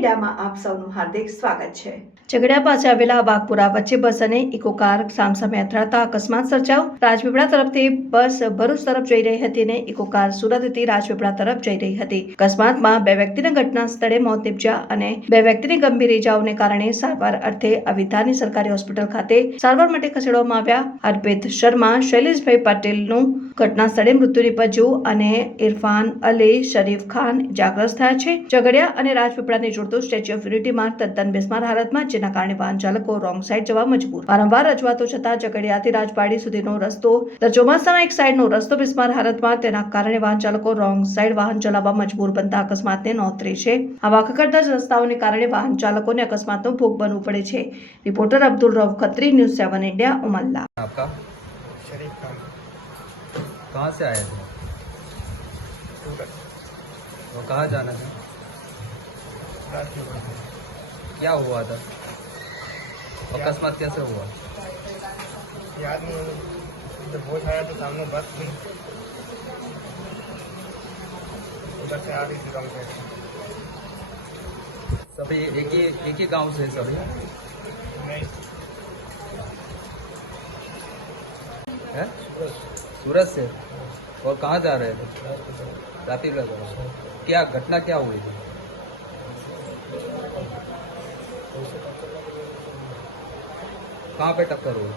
મીડિયામાં આપ સૌનું હાર્દિક સ્વાગત છે। ઝઘડિયા પાસે આવેલા બાગપુરા વચ્ચે બસ અને ઇકો કાર સામસામે અથડાતા અકસ્માત સર્જાયો। રાજપીપળા તરફથી બસ ભરૂચ તરફ જઈ રહી હતી અને ઇકો કાર સુરતથી રાજપીપળા તરફ જઈ રહી હતી। અકસ્માતમાં બે વ્યક્તિના ઘટના સ્થળે મોત નીપજ્યા અને બે વ્યક્તિને ગંભીર ઇજાઓને કારણે સારવાર અર્થે અવિધાની સરકારી હોસ્પિટલ ખાતે સારવાર માટે ખસેડવામાં આવ્યા। અર્પિત શર્મા શૈલેષભાઈ પટેલનું ઘટના સ્થળે મૃત્યુ નીપજ્યું અને ઇરફાન અલી શરીફ ખાન ઇજાગ્રસ્ત થયા છે। ઝઘડિયા અને રાજપીપળાને જોડતો સ્ટેચ્યુ ઓફ યુનિટી માર્ગ તદ્દન બિસ્માર હાલતમાં, જેના કારણે વાહન ચાલકો રોંગ સાઈડ જવા મજબૂર। વારંવાર રજૂઆતો છતાં ઝઘડિયાથી રાજપાડી સુધીનો રસ્તો દર ચોમાસામાં એક સાઈડનો રસ્તો બિસ્માર હાલતમાં, તેના કારણે વાહન ચાલકો રોંગ સાઈડ વાહન ચલાવવા મજબૂર બનતા અકસ્માતને નોંધ છે। આવા ખખડધજ રસ્તાઓને કારણે વાહન ચાલકોને અકસ્માતનો ભોગ બનવું પડે છે। Reporter Abdul Rauf Khatri, news 7 India, Umalla. आपका शरीफ खान कहाँ से आए थे? वो कहाँ जाना था? राजपीपला। क्या हुआ था? अकस्मात कैसे हुआ? याद नहीं, जब वो आया तो सामने बस थी, उधर से आ रही थी रंग से। सभी एक ही गांव से सभी नहीं, है? सूरत से। और कहाँ जा रहे थे? रातीपला जा रहे थे। क्या घटना क्या हुई थी? कहाँ पे टक्कर हुई?